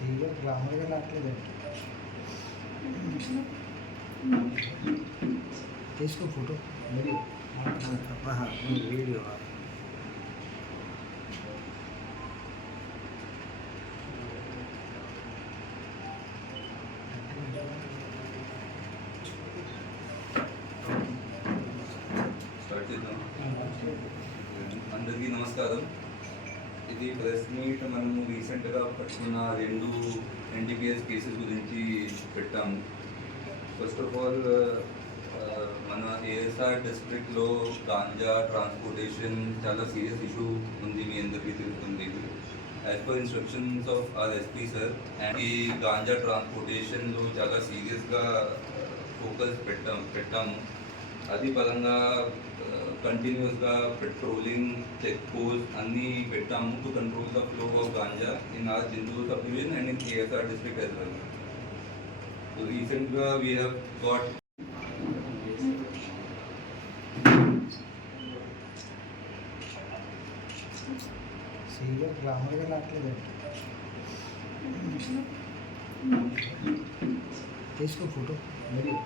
మామూలుగా రావట్లేదు తీసుకో ఫోటో వీడియో వీడియో స్టార్ట్ చేద్దాం అందరికీ నమస్కారం ఇది ప్రెస్ మీట్ మనము రీసెంట్గా పట్టుకున్న రెండు ఎన్డీపీఎస్ కేసెస్ గురించి పెట్టాము. ఫస్ట్ ఆఫ్ ఆల్ మన ఏఎస్ఆర్ డిస్ట్రిక్ట్లో గాంజా ట్రాన్స్పోర్టేషన్ చాలా సీరియస్ ఇష్యూ ఉంది మీ అందరికీ తెలుస్తుంది. As per instructions of our SP sir and ఈ గాంజా ట్రాన్స్పోర్టేషన్లో చాలా సీరియస్గా ఫోకస్ పెట్టాం పెట్టాము. అది పరంగా కంటిన్యూస్గా పెట్రోలింగ్ చెక్ పోస్ట్ అన్నీ పెట్టాము to control the flow of ganja in our జిందూ subdivision and in KSR district as well. So recently we have got serious మామూలుగా రావట్లేదు తీసుకో ఫోటో. వీడియో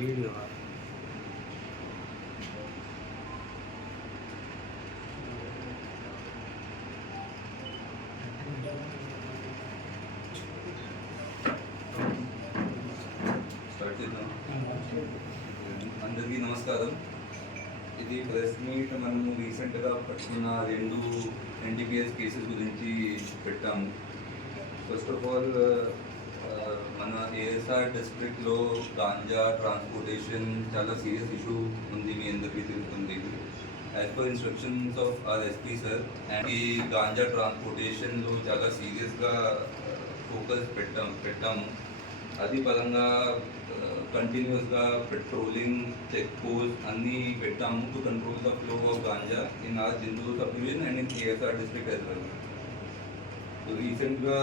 వీడియో అందరికీ నమస్కారం. ఇది ప్రెస్ మీట్ మనము రీసెంట్గా పట్టుకున్న రెండు ఎన్టీపీఎస్ కేసెస్ గురించి పెట్టాము ఫస్ట్ ఆఫ్ ఆల్ మన ఏఎస్ఆర్ డిస్ట్రిక్ట్లో గాంజా ట్రాన్స్పోర్టేషన్ చాలా సీరియస్ ఇష్యూ ఉంది మీ అందరికీ తెలుస్తుంది as per instructions of our SP sir and ఈ గాంజా ట్రాన్స్పోర్టేషన్లో చాలా సీరియస్గా ఫోకస్ పెట్టాం పెట్టాము అది పరంగా కంటిన్యూస్గా పెట్రోలింగ్ చెక్ పోస్ట్ అన్నీ పెట్టాము to control the flow of ganja in our జిందూ subdivision and in KSR district as well. రీసెంట్గా